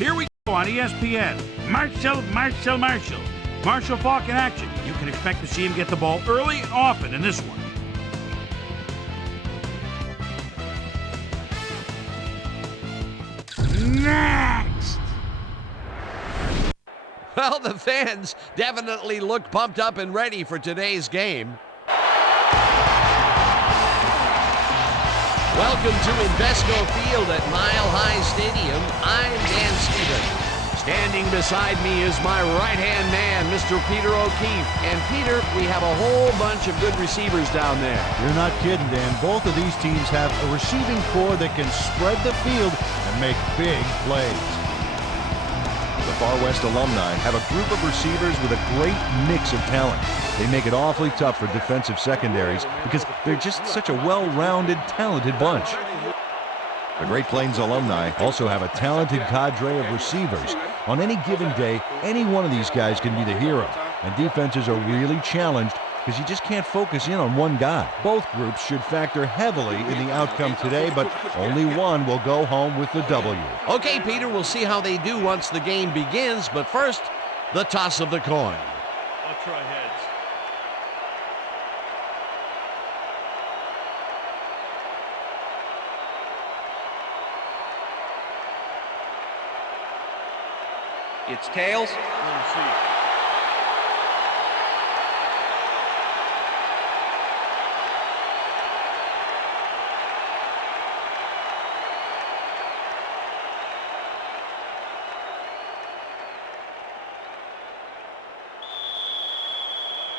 Here we go on ESPN. Marshall Faulk in action. You can expect to see him get the ball early and often in this one. Next! Well, the fans definitely look pumped up and ready for today's game. Welcome to Invesco Field at Mile High Stadium. I'm Dan Stevens. Standing beside me is my right-hand man, Mr. Peter O'Keefe. And Peter, we have a whole bunch of good receivers down there. You're not kidding, Dan. Both of these teams have a receiving core that can spread the field and make big plays. The Far West Alumni have a group of receivers with a great mix of talent. They make it awfully tough for defensive secondaries because they're just such a well-rounded, talented bunch. The Great Plains Alumni also have a talented cadre of receivers. On any given day, any one of these guys can be the hero, and defenses are really challenged because you just can't focus in on one guy. Both groups should factor heavily in the outcome today, but only one will go home with the W. Okay, Peter, we'll see how they do once the game begins, but first, the toss of the coin. I'll try heads. It's tails. Let me see.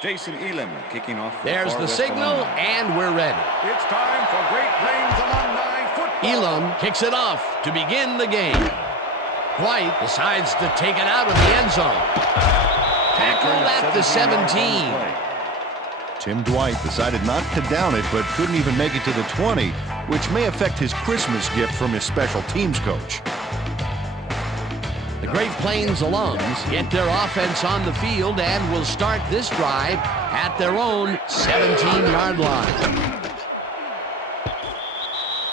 Jason Elam kicking off. There's the signal, and we're ready. It's time for Great Plains Alumni football. Elam kicks it off to begin the game. White decides to take it out of the end zone. Tackled at the 17. Tim Dwight decided not to down it, but couldn't even make it to the 20, which may affect his Christmas gift from his special teams coach. The Great Plains alums get their offense on the field and will start this drive at their own 17-yard line.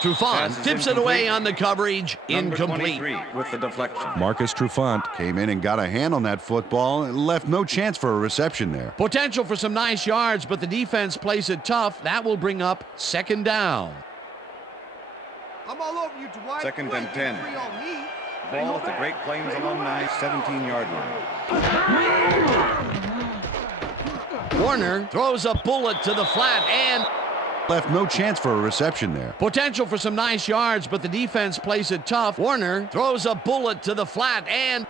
Trufant tips it away on the coverage, incomplete. With the deflection. Marcus Trufant came in and got a hand on that football and left no chance for a reception there. Potential for some nice yards, but the defense plays it tough. That will bring up second down. I'm all over you, Dwight. Second and 10. Ball at the Great Plains Alumni 17-yard line. Warner throws a bullet to the flat and Left no chance for a reception there. potential for some nice yards, but the defense plays it tough. Warner throws a bullet to the flat and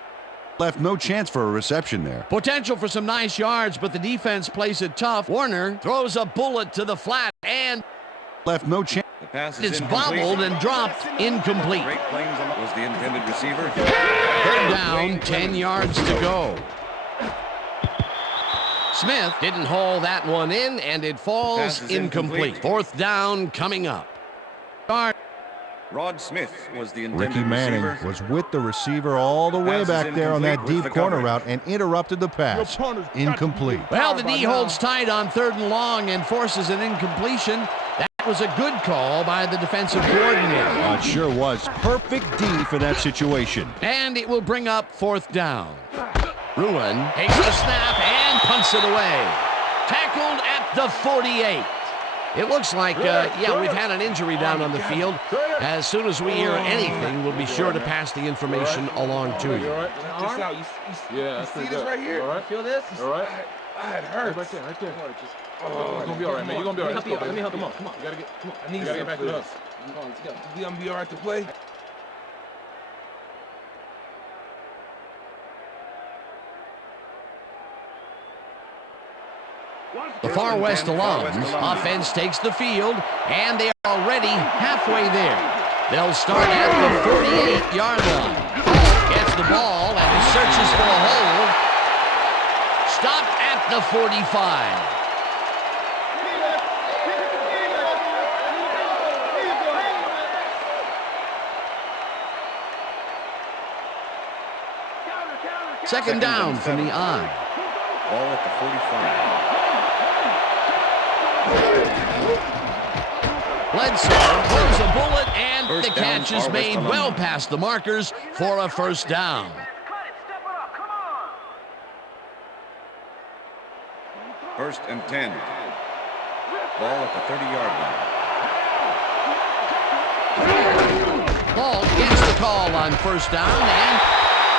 Left no chance for a reception there. potential for some nice yards, but the defense plays it tough. Warner throws a bullet to the flat and Left no chance. The pass is it's incomplete. bobbled and dropped, incomplete. Great Plains was the intended receiver. Third down, 10 yards to go. Smith didn't haul that one in, and it falls Pass is incomplete. incomplete. Fourth down coming up. Rod Smith was the intended Ricky Manning receiver. was with the receiver all the way Pass is back there on that incomplete deep with the corner coverage. route and interrupted the pass. Incomplete. Well, the D holds tight on third and long and forces an incompletion. That was a good call by the defensive coordinator. It sure was. Perfect D for that situation. And it will bring up fourth down. Ruin takes the snap and punts it away. Tackled at the 48. It looks like, we've had an injury down on the field. As soon as we hear anything, we'll be sure to pass the information along to you. Just out. Yeah, See this right here? All right. Feel this? All right. It hurts. Right there. Oh, you're gonna be all right, man. You're gonna be all right. Let me help you. Come on. You gotta get. Come on. I need You gotta get back to some us. We gonna be all right to play? The Far West alums offense takes the field, and they are already halfway there. They'll start at the 48-yard line. Gets the ball and searches for a hole. Stopped at the 45. Second down from the I. Ball at the 45. Bledsoe throws a bullet, and First the down, catch is Far West made Alumni. well past the markers for a first down. First and 10. Ball at the 30-yard line. Ball gets the call on first down and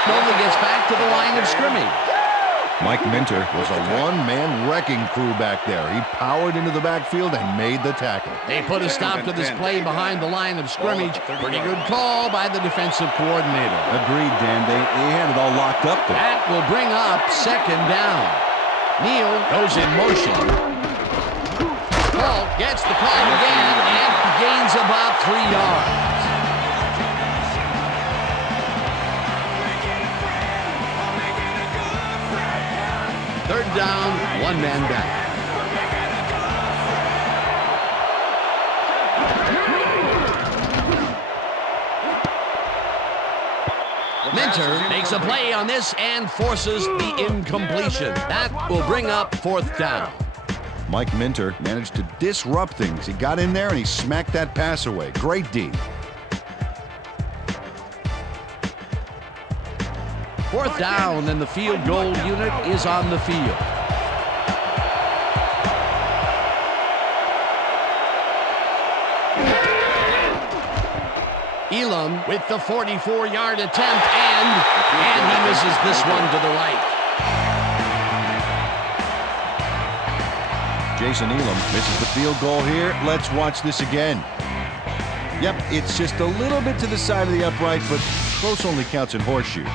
only gets back to the line of scrimmage. Mike Minter was a one-man wrecking crew back there. He powered into the backfield and made the tackle. They put a stop to this play behind the line of scrimmage. Pretty good call by the defensive coordinator. Agreed, Dan. They had it all locked up there. That will bring up second down. Neal goes in motion. Ball gets the call again and gains about 3 yards. Third down, one man back. Minter makes a play on this and forces the incompletion. That will bring up fourth down. Mike Minter managed to disrupt things. He got in there and he smacked that pass away. Great D. Fourth down, and the field goal unit is on the field. Elam with the 44-yard attempt, and he misses this one to the right. Jason Elam misses the field goal here. Let's watch this again. Yep, it's just a little bit to the side of the upright, but close only counts in horseshoes.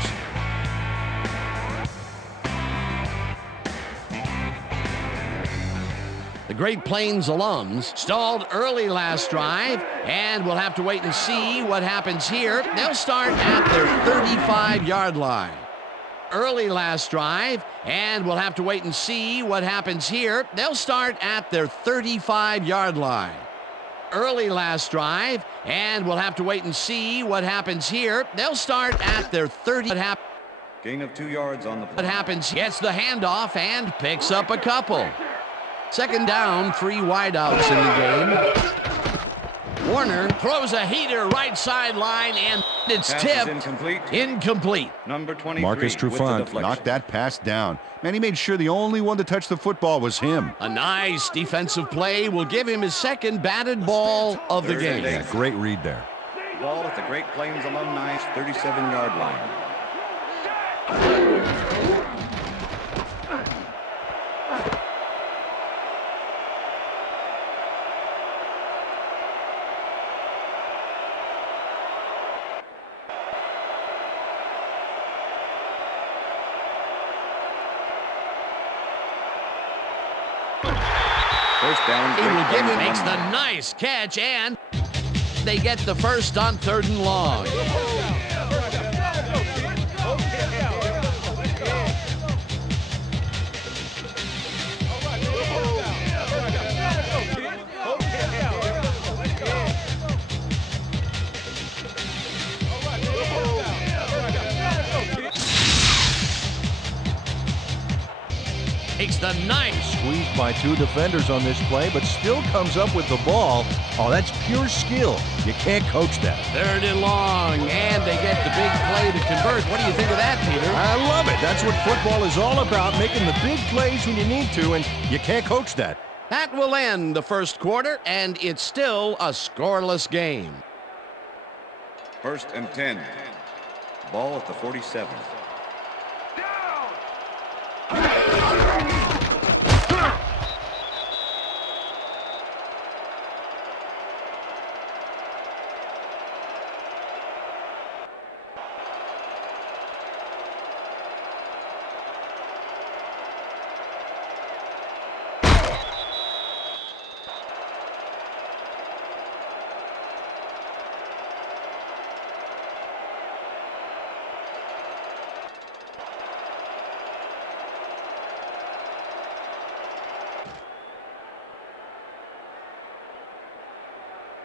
The Great Plains alums stalled early last drive, and we'll have to wait and see what happens here. They'll start at their 35-yard line. Early last drive, and we'll have to wait and see what happens here. They'll start at their 35-yard line. Early last drive, and we'll have to wait and see what happens here. They'll start at their 30. Gain of 2 yards on the play. What happens? Gets the handoff and picks up a couple. Second down, 3 wideouts in the game. Warner throws a heater right sideline, and it's Pass is tipped. incomplete. Incomplete. Number 23. Marcus with the Trufant deflection. knocked that pass down. Man, he made sure the only one to touch the football was him. A nice defensive play will give him his second batted ball of the Third and game. eight. Great read there. Ball at the Great Plains Alumni's 37-yard line. First down. He Great will give Plains him, makes the Alumni. nice catch, and they get the first on 3rd and long. Takes the nice. Squeezed by 2 defenders on this play, but still comes up with the ball. Oh, that's pure skill. You can't coach that. 3rd and long, and they get the big play to convert. What do you think of that, Peter? I love it. That's what football is all about, making the big plays when you need to, and you can't coach that. That will end the first quarter, and it's still a scoreless game. First and 10. Ball at the 47.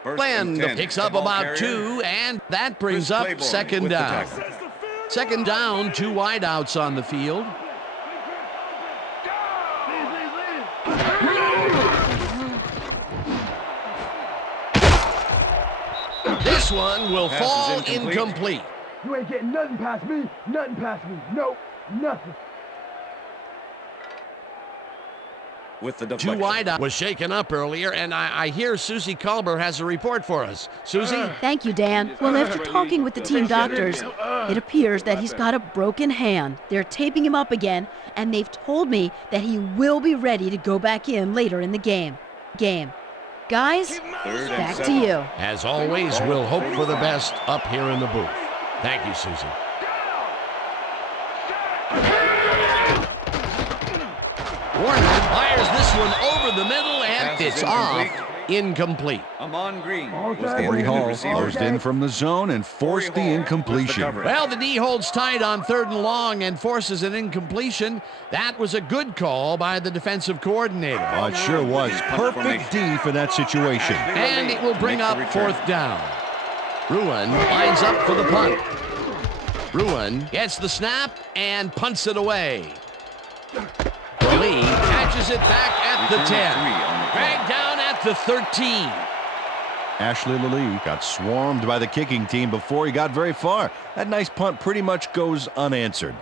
First and Glenn 10. picks up Ball about carrier. 2, and that brings Chris up Claiborne second with the down. tackle. Second down, 2 wideouts on the field. This one will Pass is fall incomplete. incomplete. You ain't getting nothing past me. Nothing past me. Nope. Nothing. With the Two deflection. wide out was shaken up earlier, and I hear Susie Culber has a report for us. Susie? Thank you, Dan. Well, after talking with the team doctors, it appears that he's got a broken hand. They're taping him up again, and they've told me that he will be ready to go back in later in the game. Guys, Third and back to 7. you. As always, we'll hope for the best up here in the booth. Thank you, Susie. Warner fires this one over the middle, and Pass is it's off. incomplete. Incomplete. Amon Green was the Corey intended Hall receiver. closed in from the zone and forced the Corey Hall with the incompletion. coverage. Well, the D holds tight on 3rd and long and forces an incompletion. That was a good call by the defensive coordinator. Oh, it sure was. Perfect D for that situation. And it will bring Make up the return. 4th down. Ruin lines up for the punt. Ruin gets the snap and punts it away. Lee catches it back at the Return of 10. 3 on the play. Dragged down at the 13. Ashley Lilly got swarmed by the kicking team before he got very far. That nice punt pretty much goes unanswered.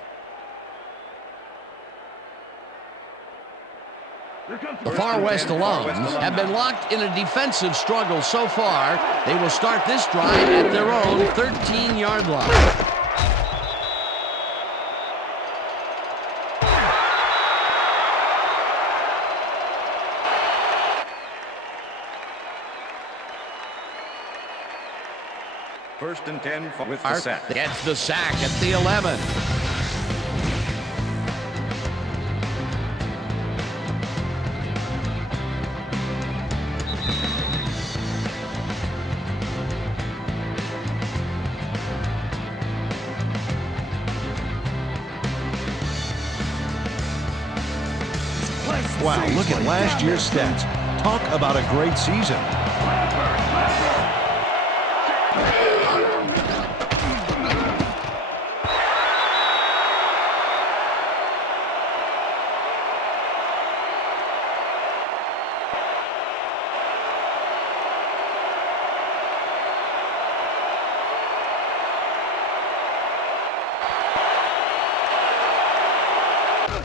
The Far West Alums have been locked in a defensive struggle so far. They will start this drive at their own 13-yard line. First and 10 with the sack. Gets the sack at the 11. Wow, look at last year's stats. Talk about a great season.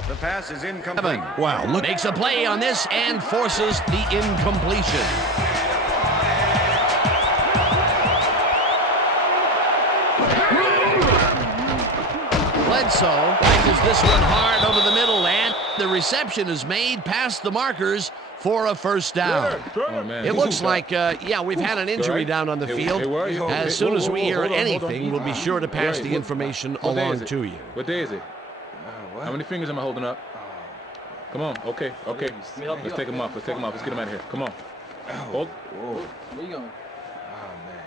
The pass is incomplete. Wow, look. Makes a play on this and forces the incompletion. Bledsoe flashes this one hard over the middle, and the reception is made past the markers for a first down. Oh, man. It looks like, we've had an injury down on the field. Hey, where are you? As soon as we hear Hold on. anything, we'll be sure to pass the information What day is along it? to you. What day is it? How many fingers am I holding up? Come on. Okay. Let's take him off. Let's get him out of here. Come on. Hold. Where you going? Oh, man.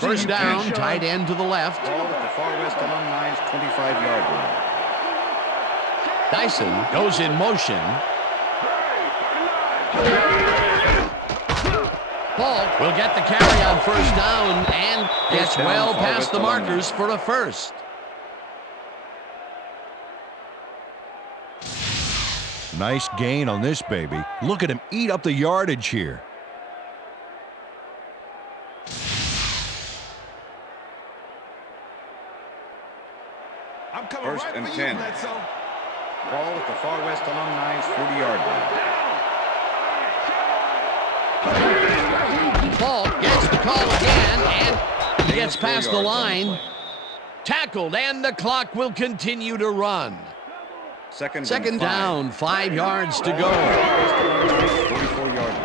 First down, tight end to the left. Ball at the Far West Alumni's 25-yard line. Dyson goes in motion. Paul will get the carry on first down and gets down, well Far past West the Alumni. markers for a first. Nice gain on this baby. Look at him eat up the yardage here. First and 10. Ball at the Far West Alumni's 40-yard line. Paul gets the call again and he gets past the line. Tackled, and the clock will continue to run. Second Second and 5. down, 5 yards to go. 44-yard line.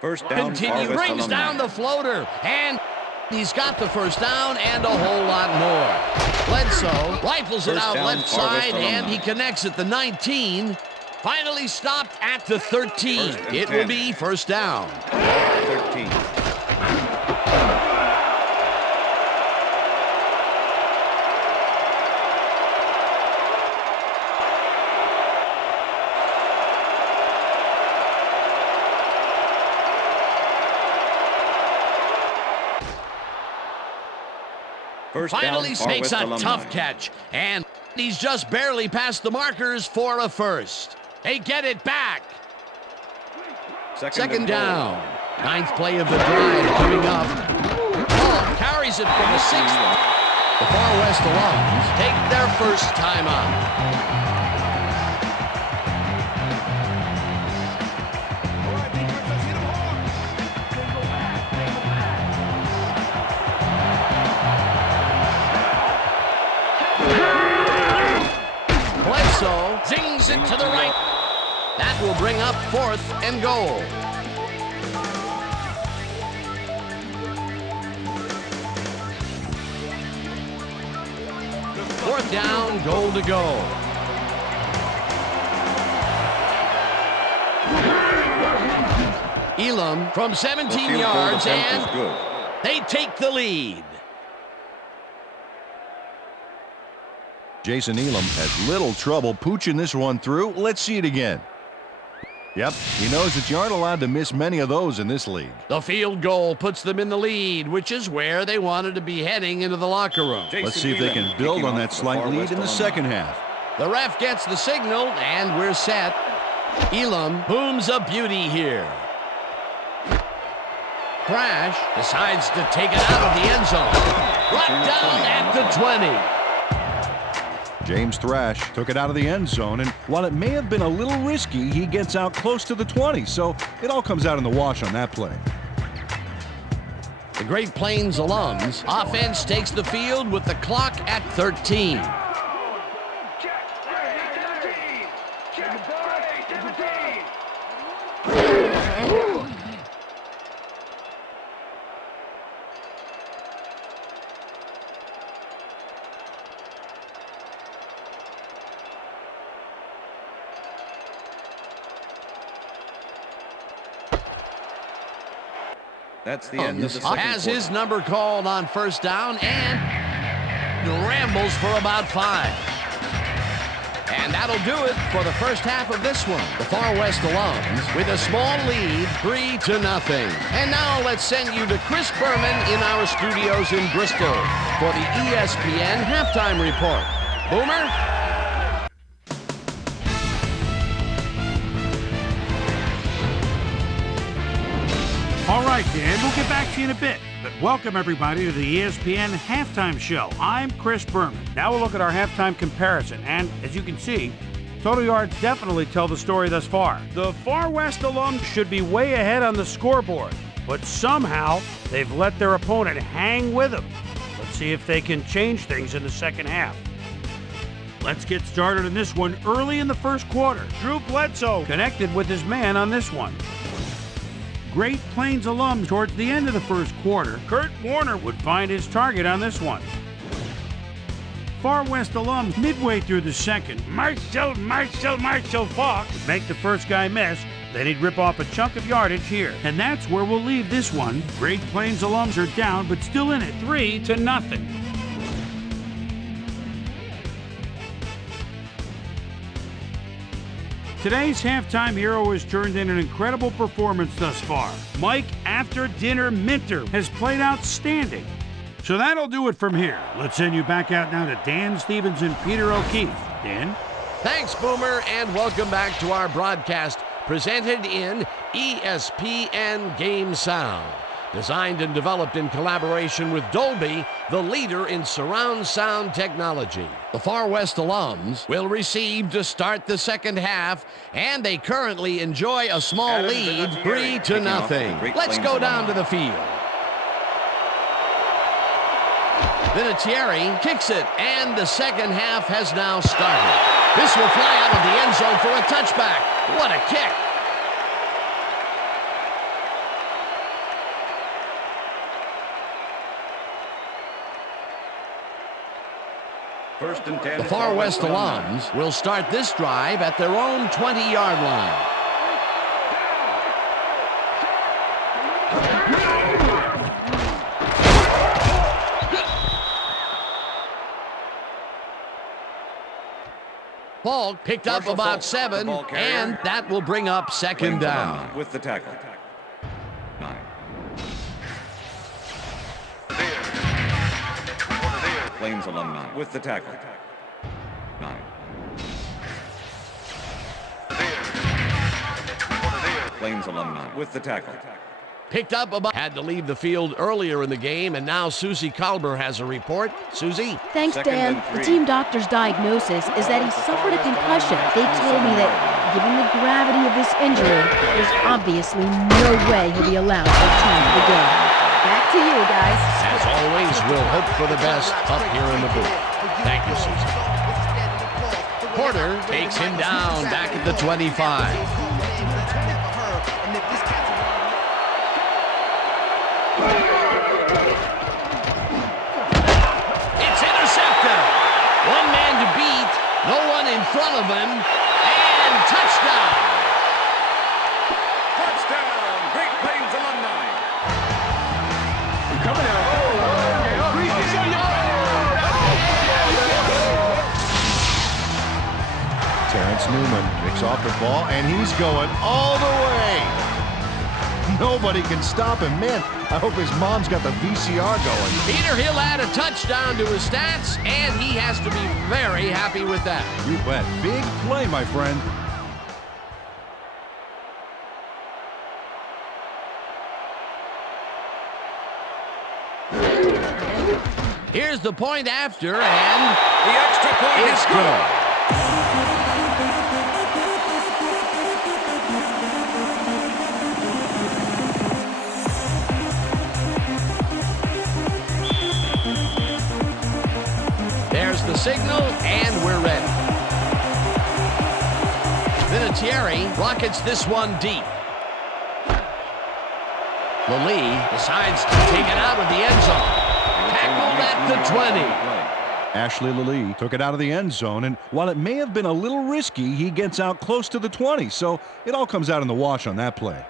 First down, Far Continue, West brings Alumni. down the floater, and he's got the first down and a whole lot more. Bledsoe rifles it First out down, left Far West side, and Alumni. he connects at the 19. Finally stopped at the 13. First and It 10. will be first down. 13. First Finally down, Far makes West a Alumni. tough catch, and he's just barely past the markers for a first. They get it back. Second down. Ninth play of the drive coming up. Ball carries it for the 6th. The Far West Alums take their first time out. Bledsoe zings it to the right. That will bring up 4th and goal. Fourth down, goal to go. Elam from 17 yards, and they take the lead. Jason Elam has little trouble pooching this one through. Let's see it again. Yep, he knows that you aren't allowed to miss many of those in this league. The field goal puts them in the lead, which is where they wanted to be heading into the locker room. Let's see if they can build on that slight lead in the second half. The ref gets the signal, and we're set. Elam booms a beauty here. Crash decides to take it out of the end zone. Brought down at the 20. James Thrash took it out of the end zone, and while it may have been a little risky, he gets out close to the 20, so it all comes out in the wash on that play. The Great Plains Alums offense takes the field with the clock at 13. That's the end of the second Has quarter. his number called on first down and rambles for about 5. And that'll do it for the first half of this one. The Far West Alums with a small lead, 3-0. And now let's send you to Chris Berman in our studios in Bristol for the ESPN halftime report. Boomer? All right, Dan, we'll get back to you in a bit. But welcome, everybody, to the ESPN Halftime Show. I'm Chris Berman. Now we'll look at our halftime comparison. And as you can see, total yards definitely tell the story thus far. The Far West alums should be way ahead on the scoreboard, but somehow they've let their opponent hang with them. Let's see if they can change things in the second half. Let's get started in this one early in the first quarter. Drew Bledsoe connected with his man on this one. Great Plains alums towards the end of the first quarter. Kurt Warner would find his target on this one. Far West alums midway through the second. Marshall Falk would make the first guy miss. Then he'd rip off a chunk of yardage here. And that's where we'll leave this one. Great Plains alums are down, but still in it, 3-0. Today's halftime hero has turned in an incredible performance thus far. Mike After Dinner Minter has played outstanding. So that'll do it from here. Let's send you back out now to Dan Stevens and Peter O'Keefe. Dan? Thanks, Boomer, and welcome back to our broadcast presented in ESPN Game Sound. Designed and developed in collaboration with Dolby, the leader in surround sound technology. The Far West alums will receive to start the second half, and they currently enjoy a small lead, 3-0. Let's go down to the field. Vinatieri kicks it, and the second half has now started. This will fly out of the end zone for a touchback. What a kick! First and 10. The Far West alums will start this drive at their own 20-yard line. Falk picked up about 7, and that will bring up second down. With the tackle. 9. Plains alumni with the tackle. 9. Plains alumni with the tackle. Picked up about. Had to leave the field earlier in the game, and now Susie Kalber has a report. Susie? Thanks, Dan. The team doctor's diagnosis is that he suffered a concussion. They told me that, given the gravity of this injury, there's obviously no way he'll be allowed to return to the game. Back to you, guys. As always, we'll hope for the best up here in the booth. Thank you, Susie. Porter takes him down back at the 25. It's intercepted. One man to beat, no one in front of him, and touchdown. Touchdown, Great Plains alumni. Coming out. Terrence Newman picks off the ball, and he's going all the way. Nobody can stop him. Man, I hope his mom's got the VCR going. Peter Hill add a touchdown to his stats, and he has to be very happy with that. You bet. Big play, my friend. Here's the point after, and The extra point it's is good. There's the signal, and we're ready. Vinatieri rockets this one deep. Lee decides to take it out of the end zone. Tackled at the 20. Ashley Lilly took it out of the end zone, and while it may have been a little risky, he gets out close to the 20, so it all comes out in the wash on that play.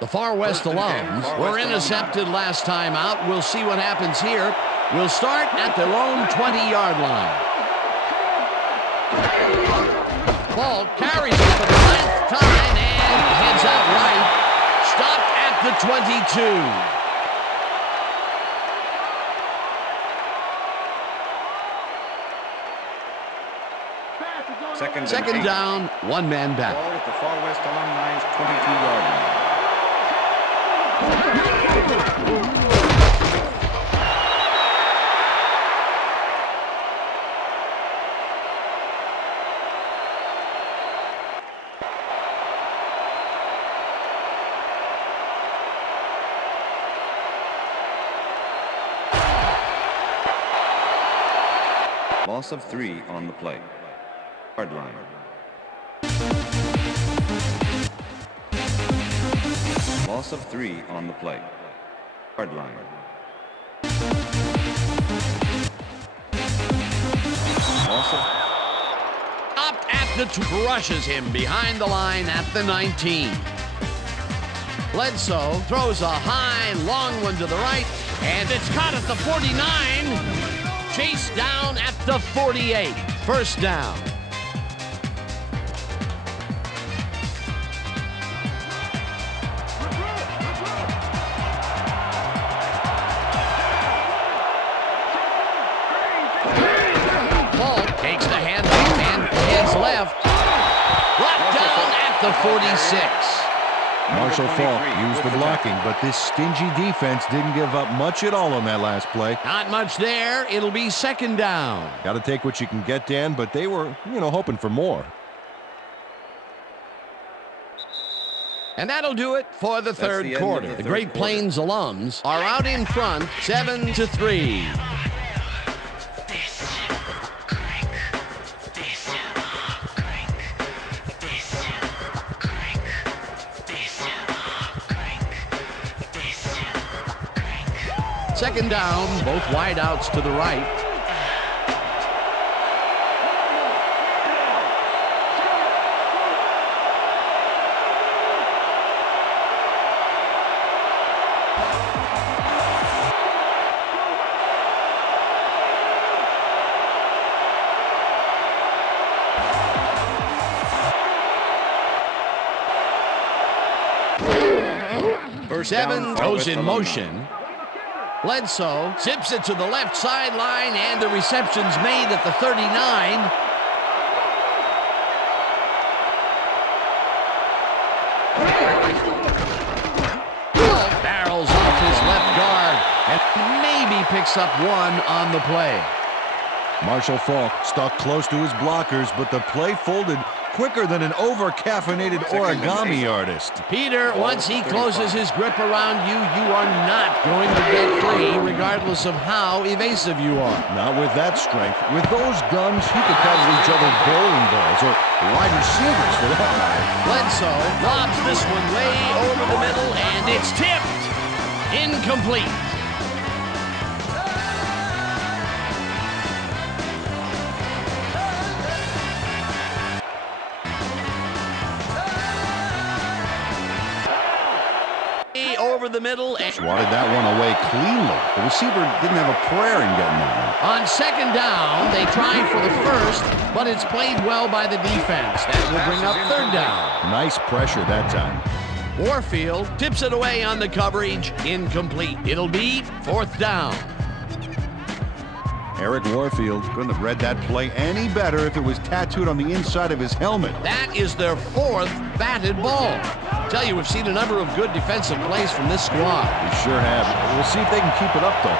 The Far West alums were intercepted last time out. We'll see what happens here. We'll start at their own 20-yard line. Ball carries it for the 9th time and heads out right. Stopped at the 22. Second down, one man back. Ball at the Far West alumni's 22-yard line. Loss of 3 on the play. Yard line. Loss of 3 on the play. Yard line. Loss of... Up at the crushes him behind the line at the 19. Bledsoe throws a high, long one to the right, and it's caught at the 49. Chased down at the 48. First down. Ball takes the handoff and hands left. Brought down at the 46. Marshall Falk used the blocking, but this stingy defense didn't give up much at all on that last play. Not much there. It'll be second down. Got to take what you can get, Dan, but they were, hoping for more. And that'll do it for the third quarter. The Great Plains alums are out in front, 7-3. Second down, both wideouts to the right. First 7 goes in motion. Bledsoe zips it to the left sideline, and the reception's made at the 39. Barrels off his left guard, and maybe picks up one on the play. Marshall Faulk stuck close to his blockers, but the play folded quicker than an over-caffeinated origami artist. Peter, once he closes his grip around you, you are not going to get free, regardless of how evasive you are. Not with that strength. With those guns, he could pass each other bowling balls, or wide receivers for that matter. Bledsoe lobs this one way over the middle, and it's tipped. Incomplete. Over the middle and Swatted that one away cleanly. The receiver didn't have a prayer in getting that one. on second down, they try for the first, but it's played well by the defense. That will bring up third down. Nice pressure that time. Warfield tips it away on the coverage. Incomplete. It'll be fourth down. Eric Warfield couldn't have read that play any better if it was tattooed on the inside of his helmet. That is their fourth batted ball. Tell you, we've seen a number of good defensive plays from this squad. We sure have. We'll see if they can keep it up, though.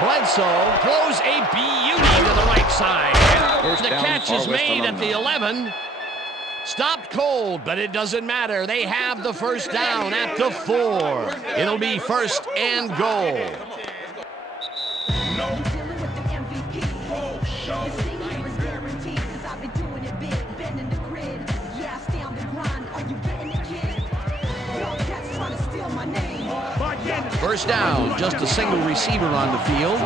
Bledsoe throws a beauty to the right side. The catch is made at the 11. Stopped cold, but it doesn't matter. They have the first down at the 4. It'll be first and goal. First down, just a single receiver on the field.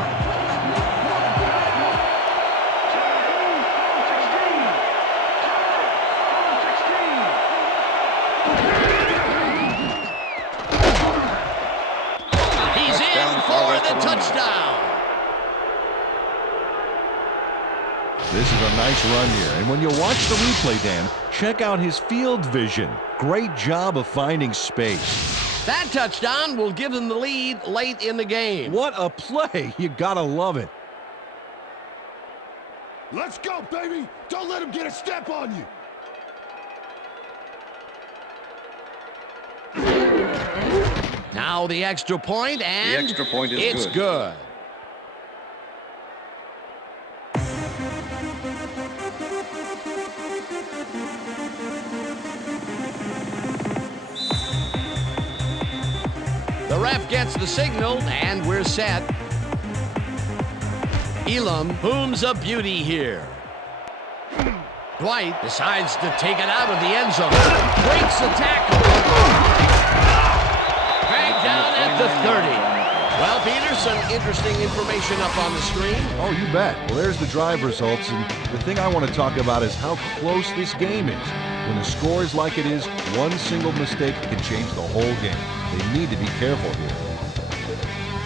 He's in for the touchdown. This is a nice run here. And when you watch the replay, Dan, check out his field vision. Great job of finding space. That touchdown will give them the lead late in the game. What a play. You gotta love it. Let's go, baby! Don't let him get a step on you! Now the extra point, and The extra point is it's good. The ref gets the signal, and we're set. Elam booms a beauty here. Dwight decides to take it out of the end zone. Breaks the tackle. Dragged down at the 30. Well, Peter, some interesting information up on the screen. Oh, you bet. Well, there's the drive results, and the thing I want to talk about is how close this game is. When the score is like it is, one single mistake can change the whole game. They need to be careful here.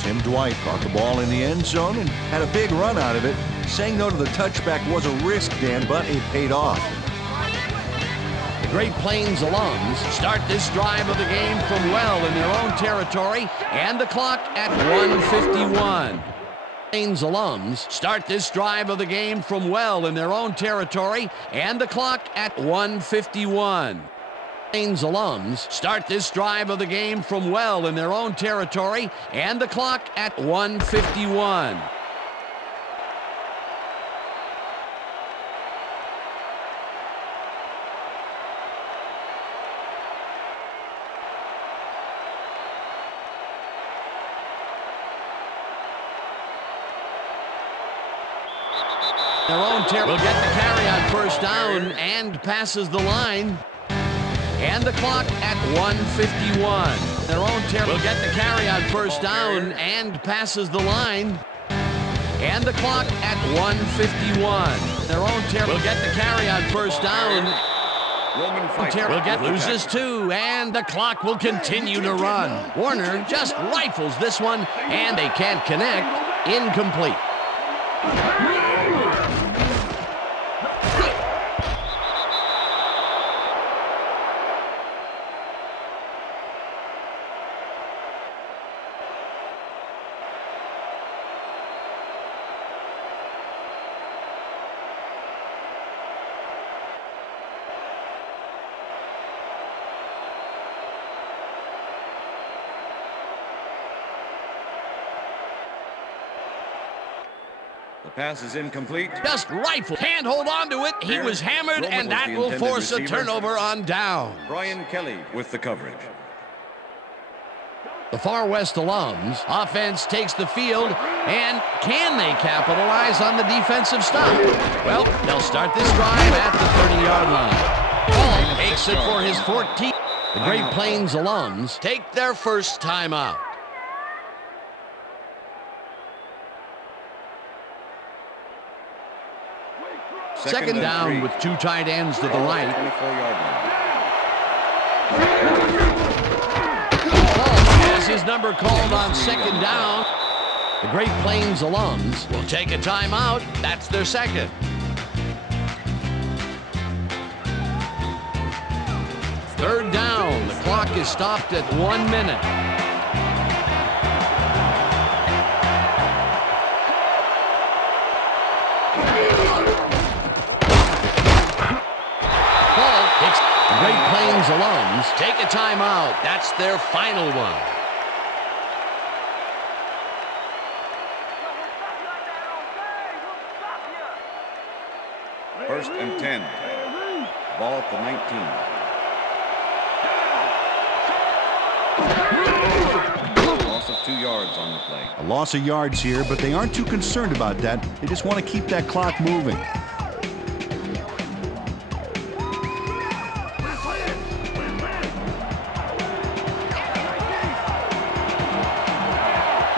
Tim Dwight caught the ball in the end zone and had a big run out of it. Saying no to the touchback was a risk, Dan, but it paid off. The Great Plains alums start this drive of the game from well in their own territory, and the clock at 1:51. Plains alums start this drive of the game from well in their own territory, and the clock at 1:51. Plains alums start this drive of the game from well in their own territory, and the clock at 1:51. Their own will get the carry on first down and passes the line. And the clock at 1:51. Their own will get the carry on first down and passes the line. And the clock at 1:51. Their own will get the carry on first down. Loses two, and the clock will continue to run. Warner just rifles this one, and they can't connect. Incomplete. The pass is incomplete. Just rifle. Can't hold on to it. He was hammered, and that will force a turnover on down. Brian Kelly with the coverage. The Far West alums offense takes the field, and can they capitalize on the defensive stop? Well, they'll start this drive at the 30-yard line. Paul takes it for his 14th. The Great Plains alums take their first timeout. Second down with 2 tight ends to the right. 24-yard Paul has his number called on second down. The Great Plains alums will take a timeout. That's their second. Third down. The clock is stopped at 1 minute. The Great Plains alums take a timeout. That's their final one. First and 10. Ball at the 19. Loss of 2 yards on the play. A loss of yards here, but they aren't too concerned about that. They just want to keep that clock moving.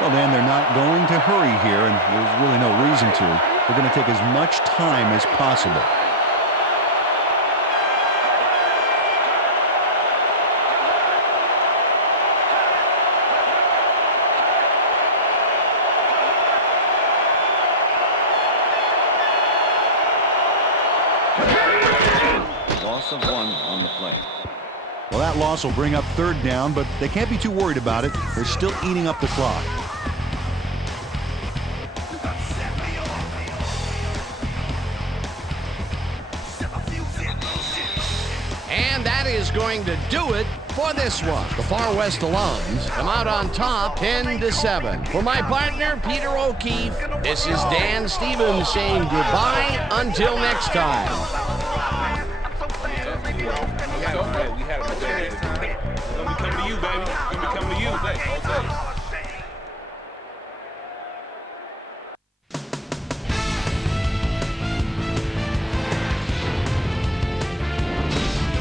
Well, then they're not going to hurry here, and there's really no reason to. They're going to take as much time as possible. Loss of 1 on the play. Well, that loss will bring up third down, but they can't be too worried about it. They're still eating up the clock. And that is going to do it for this one. The Far West alums come out on top 10-7. For my partner, Peter O'Keefe, this is Dan Stevens saying goodbye until next time.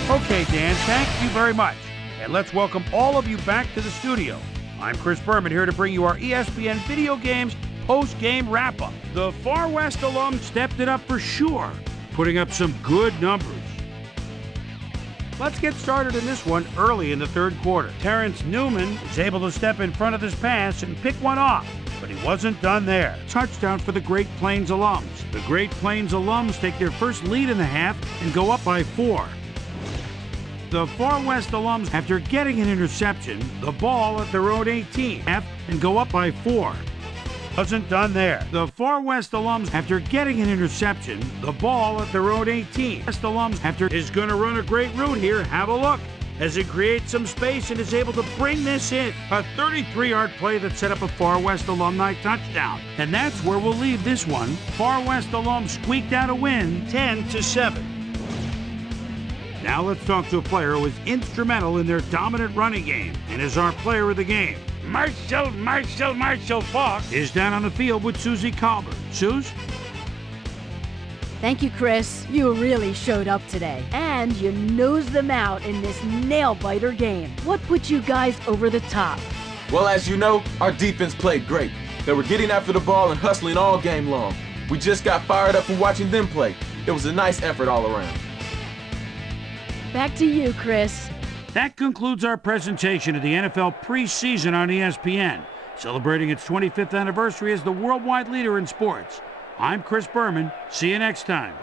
Okay, Dan, thank you very much. And let's welcome all of you back to the studio. I'm Chris Berman here to bring you our ESPN Video Games post-game wrap-up. The Far West alum stepped it up for sure, putting up some good numbers. Let's get started in this one early in the third quarter. Terrence Newman is able to step in front of this pass and pick one off, but he wasn't done there. Touchdown for the Great Plains alums. The Great Plains alums take their first lead in the half and go up by 4. The Far West alums, after getting an interception, the ball at their own 18, and go up by 4. Wasn't done there. The Far West alums, after getting an interception, the ball at their own 18. West alums, after is going to run a great route here. Have a look as it creates some space and is able to bring this in. A 33-yard play that set up a Far West alumni touchdown. And that's where we'll leave this one. Far West alums squeaked out a win, 10-7. Now let's talk to a player who was instrumental in their dominant running game and is our player of the game. Marshall Fox is down on the field with Susie Colbert. Suze? Thank you, Chris. You really showed up today. And you nosed them out in this nail-biter game. What put you guys over the top? Well, as you know, our defense played great. They were getting after the ball and hustling all game long. We just got fired up from watching them play. It was a nice effort all around. Back to you, Chris. That concludes our presentation of the NFL preseason on ESPN, celebrating its 25th anniversary as the worldwide leader in sports. I'm Chris Berman. See you next time.